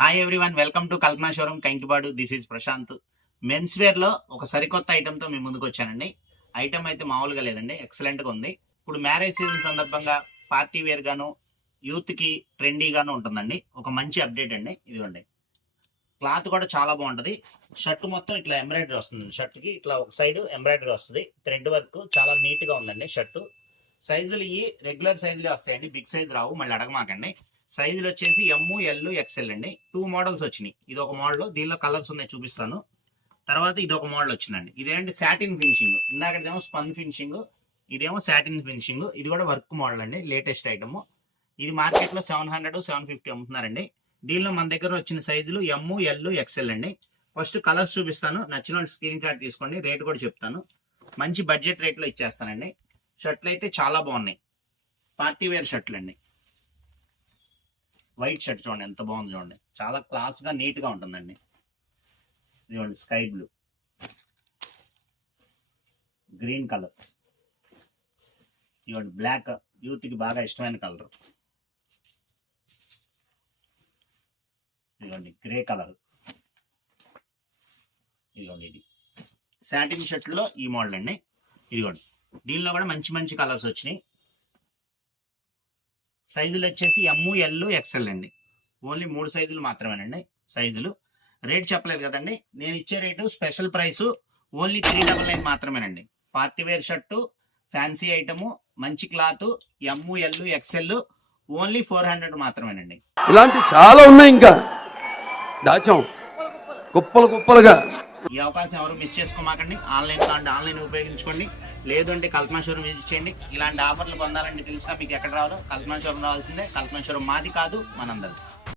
Hi everyone, welcome to Kalpana showroom Kankipadu. This is Prashanth. Men's wear లో ఒక సరికొత్త ఐటమ్ తో మీ ముందుకు వచ్చానండి. ఐటమ్ అయితే మామూలుగా లేదండి, ఎక్సలెంట్ గా ఉంది. ఇప్పుడు మ్యారేజ్ సీజన్ సందర్భంగా పార్టీ వేర్ గాను యూత్ కి ట్రెండీగాను ఉంటుందండి. ఒక మంచి అప్డేట్ అండి. ఇదిగోండి, క్లాత్ కూడా చాలా బాగుంటది. షర్ట్ మొత్తం ఇట్లా ఎంబ్రాయిడరీ వస్తుంది. షర్ట్ కి ఇట్లా ఒక సైడ్ ఎంబ్రాయిడరీ వస్తుంది, థ్రెడ్ వర్క్ చాలా నీట్ గా ఉందండి. షర్ట్ సైజులు ఈ రెగ్యులర్ సైజులే వస్తాయండి, బిగ్ సైజ్ రావు, మళ్ళీ అడగమాకండి. సైజులు వచ్చేసి ఎమ్, ఎల్, ఎక్స్ఎల్ అండి. 2 మోడల్స్ వచ్చినాయి. ఇది ఒక మోడల్, దీనిలో కలర్స్ ఉన్నాయి, చూపిస్తాను. తర్వాత ఇది ఒక మోడల్ వచ్చిందండి. ఇదేంటి సాటిన్ ఫినిషింగ్, ఇందాకదేమో స్పన్ ఫినిషింగ్, ఇదేమో సాటిన్ ఫినిషింగ్. ఇది కూడా వర్క్ మోడల్ అండి, లేటెస్ట్ ఐటమ్. ఇది మార్కెట్ లో 700, 750 అమ్ముతున్నారండి. దీనిలో మన దగ్గర వచ్చిన సైజులు ఎమ్, ఎల్, ఎక్స్ఎల్ అండి. ఫస్ట్ కలర్స్ చూపిస్తాను, నచ్చిన వాళ్ళు స్క్రీన్ షాట్ తీసుకోండి. రేట్ కూడా చెప్తాను, మంచి బడ్జెట్ రేట్ లో ఇచ్చేస్తానండి. షర్ట్లు అయితే చాలా బాగున్నాయి, పార్టీ వేర్ షర్ట్లు అండి. వైట్ షర్ట్ చూడండి ఎంత బాగుంది, చూడండి చాలా క్లాస్ గా నీట్ గా ఉంటుందండి. చూడండి, స్కై బ్లూ, గ్రీన్ కలర్, ఇవ్వండి బ్లాక్, యూత్ కి బాగా ఇష్టమైన కలర్. ఇదిగోండి గ్రే కలర్, ఇదిగోండి ఇది సాటిన్ షర్ట్ లో ఈ మోడల్ అండి. ఇదిగోండి, దీనిలో కూడా మంచి మంచి కలర్స్ వచ్చినాయి. సైజులు వచ్చేసి ఎమ్, ఎల్, ఎక్స్ఎల్ అండి. ఓన్లీ 3 సైజులు మాత్రమేనండి సైజులు. రేట్ చెప్పలేదు కదండి, నేను ఇచ్చే రేటు స్పెషల్ ప్రైస్ ఓన్లీ 399 మాత్రమేనండి. Party wear shirt, fancy item, మంచి cloth, M, L, XL, only 400 మాత్రమేనండి. ఇలాంటి చాలా ఉన్నాయి, ఇంకా దాచాం కుప్పలు కుప్పలుగా. ఈ అవకాశం ఎవరు మిస్ చేసుకోమాకండి. ఆన్లైన్ కాండి, ఆన్లైన్ ఉపయోగించుకోండి. లేదు అంటే కల్పనా షోరూమ్ విజిట్ చేయండి. ఇలాంటి ఆఫర్లు పొందాలంటే తెలిసినా మీకు ఎక్కడ రావాలో కల్పనా షోరూమ్ రావాల్సిందే. కల్పనా షోరూమ్ మాది కాదు, మనందరిది.